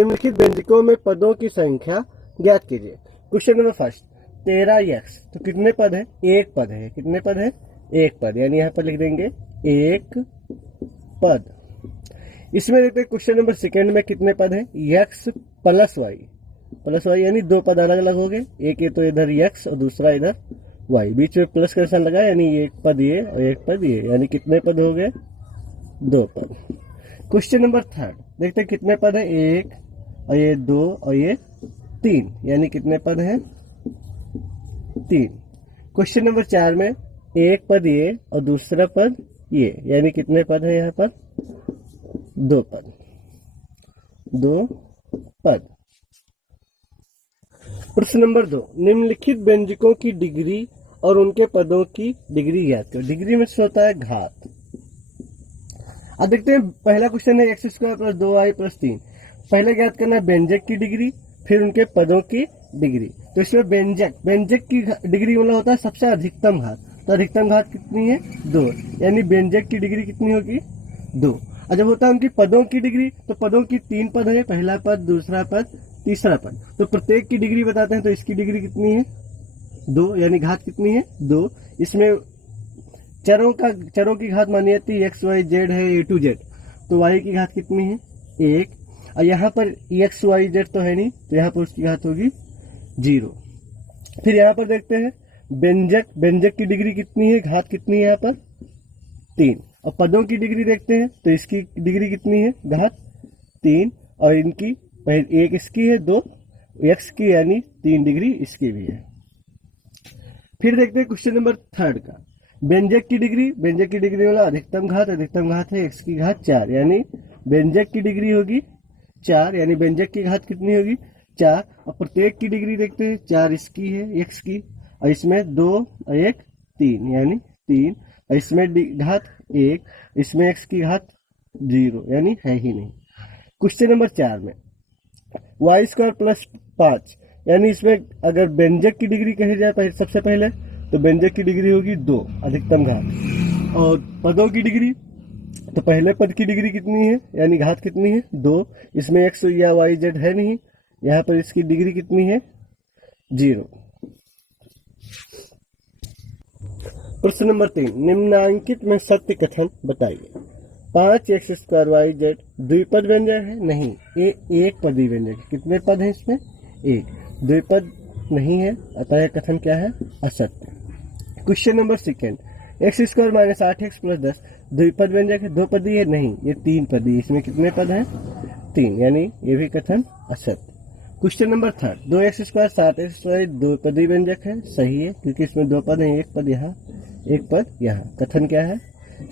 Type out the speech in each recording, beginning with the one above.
निम्नलिखित व्यंजकों में पदों की संख्या ज्ञात कीजिए। क्वेश्चन नंबर फर्स्ट, 13x तो कितने पद है? एक पद है। कितने पद है? एक पद, यानी यहाँ पर लिख देंगे एक पद। इसमें देखते हैं क्वेश्चन नंबर सेकेंड में कितने पद है? x प्लस वाई यानी दो पद अलग अलग हो गए। एक ये तो इधर x और दूसरा इधर y, बीच में प्लस का निशान लगा यानी एक पद ये और एक पद ये, यानी कितने पद हो गए? दो पद। क्वेश्चन नंबर थर्ड देखते हैं कितने पद है? एक और ये दो और ये तीन, यानी कितने पद है? तीन। क्वेश्चन नंबर चार में एक पद ये और दूसरा पद ये, यानी कितने पद है यहाँ पर? दो पद। दो पद। प्रश्न नंबर 2, निम्नलिखित व्यंजकों की डिग्री और उनके पदों की डिग्री ज्ञात करो। डिग्री में से होता है घात। अब देखते हैं पहला क्वेश्चन है x² + 2y + 3। पहले ज्ञात करना है व्यंजक की डिग्री, फिर उनके पदों की डिग्री। तो इसमें व्यंजक की डिग्री मतलब होता है सबसे अधिकतम घात। तो अधिकतम घात कितनी है? 2, यानी व्यंजक की डिग्री कितनी होगी? 2। और जब होता है उनकी पदों की डिग्री, तो पदों की 3 पद है, पहला पद, दूसरा पद, तीसरा पद। तो प्रत्येक की डिग्री बताते हैं, तो इसकी डिग्री कितनी है? 2, यानी घात कितनी है? 2। इसमें चरों की घात मानी जाती है x y z है a to z, तो y की घात कितनी है? 1। और यहाँ पर x y z तो है नहीं, तो यहाँ पर उसकी घात होगी 0। फिर यहाँ पर देखते हैं व्यंजक की डिग्री कितनी है, घात कितनी है यहाँ पर? 3। और पदों की डिग्री देखते हैं, तो इसकी डिग्री कितनी है? घात 3। और इनकी एक इसकी है, 2 x की, यानी 3 डिग्री इसकी भी है। फिर देखते हैं क्वेश्चन नंबर थर्ड का, व्यंजक की डिग्री वाला अधिकतम घात है x की घात 4, यानी व्यंजक की डिग्री होगी 4, यानी व्यंजक की घात कितनी होगी? 4। और प्रत्येक की डिग्री देखते हैं, 4 इसकी है x की, और इसमें 2 और 1 3, यानी 3। और इसमें घात 1, इसमें x की घात 0, यानी है ही नहीं। क्वेश्चन नंबर 4 में y² + 5, यानी इसमें अगर व्यंजक की डिग्री कही जाए सबसे पहले, तो व्यंजक की डिग्री होगी 2, अधिकतम घात। और पदों की डिग्री, तो पहले पद की डिग्री कितनी है, यानी घात कितनी है? 2। इसमें x या y z है नहीं, यहाँ पर इसकी डिग्री कितनी है? 0। प्रश्न नंबर 3, निम्नांकित में सत्य कथन बताइए। 5x² y z द्विपद व्यंजक है? नहीं, ये एक पदी व्यंजक है। कितने पद हैं इसमें? एक। द्विपद नहीं है, अतः कथन क्या है? असत्य। Question number second, x² - 8x + 10 द्विपद व्यंजक है? दो पदी है? नहीं, ये 3 पदी। इसमें कितने पद हैं? 3, यानी ये भी कथन असत्य। Question number third, 2x² 7x दो पदी व्यंजक है? सही है, क्योंकि इसमें 2 पद हैं, एक पद यहाँ, एक पद यहाँ। कथन क्या है?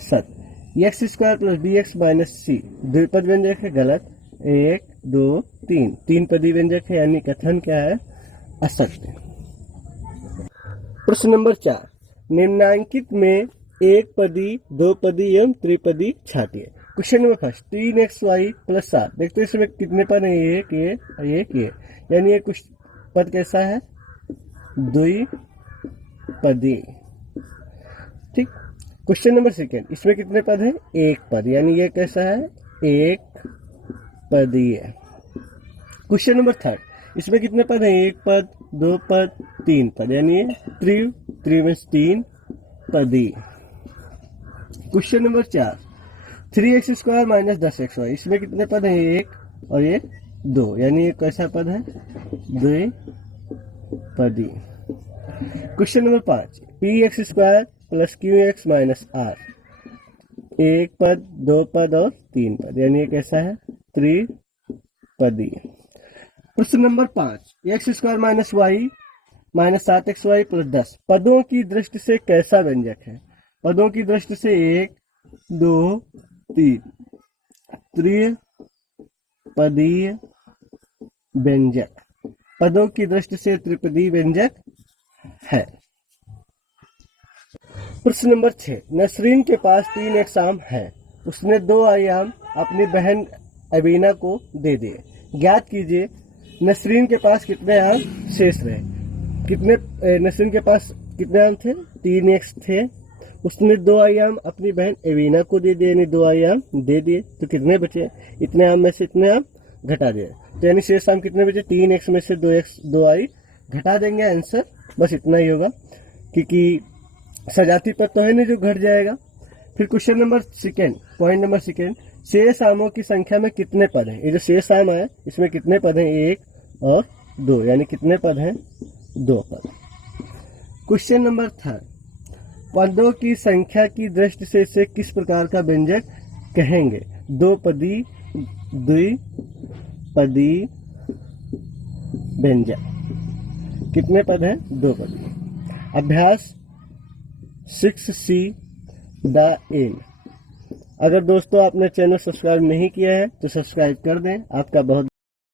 सत्य। x² + bx - c द्विपद व्यंजक है? गलत। 1 2 3 3 पदी व्यंजक है, यानी कथन क्या है? असत्य। प्रश्न नंबर 4, निम्नांकित में एक पदी, दो पदी एवं त्रिपदी छाटिए। Question number first, 3xy + 7। देखते हैं इसमें कितने पद हैं? एक ये और एक ये, यानी ये कुछ पद कैसा है? द्विपदी। ठीक। क्वेश्चन नंबर सेकेंड, इसमें कितने पद हैं? एक पद, यानी ये कैसा है? एक पदी है। क्वेश्चन नंबर थर्ड, इसमें कितने पद हैं? एक पद, दो पद, 3 पद, यानी ये त्रिम पदी। Question number 4, 3x² - 10xy। इसमें कितने पद हैं? एक और ये 2, यानी ये कैसा पद है? द्विपदी। Question number 5, px² + qx - r। एक पद, दो पद और 3 पद, यानी ये कैसा है? त्रिपदी। प्रश्न नंबर 5, x² - y - 7xy + 10 पदों की दृष्टि से कैसा व्यंजक है? पदों की दृष्टि से 1 2 3 त्रिपदी व्यंजक। पदों की दृष्टि से त्रिपदी व्यंजक है। प्रश्न नंबर 6, नसरीन के पास 3 एग्जाम है। उसने 2 आयाम अपनी बहन अबीना को दे दिए। ज्ञात कीजिए नसरीन के पास कितने आयाम शेष रहे। नसरीन के पास कितने आयाम थे? 3x थे। उसने 2 आयाम अपनी बहन अबीना को दे दिए, यानी 2 आयाम दे दिए, तो कितने बचे? इतने आयाम में से इतने आयाम घटा दिया। तो यानी शेष सम कितने बचे, 3x में से 2i घटा देंगे, आंसर बस इतना ही होगा, क्योंकि सजाती पद तो है नहीं जो घट जाएगा। फिर question number second, point number second, शेष आमों की संख्या में कितने पद हैं। ये जो शेष आम है इसमें कितने पद हैं, 1 और 2, यानी कितने पद हैं, 2 पद। क्वेश्चन नंबर थर्ड, पदों की संख्या की दृष्टि से इसे किस प्रकार का व्यंजक कहेंगे। 2 पदी, द्विपदी व्यंजक। कितने पद हैं, 2 पदी। अभ्यास 6C द एल। अगर दोस्तों आपने चैनल सब्सक्राइब नहीं किया है तो सब्सक्राइब कर दें। आपका बहुत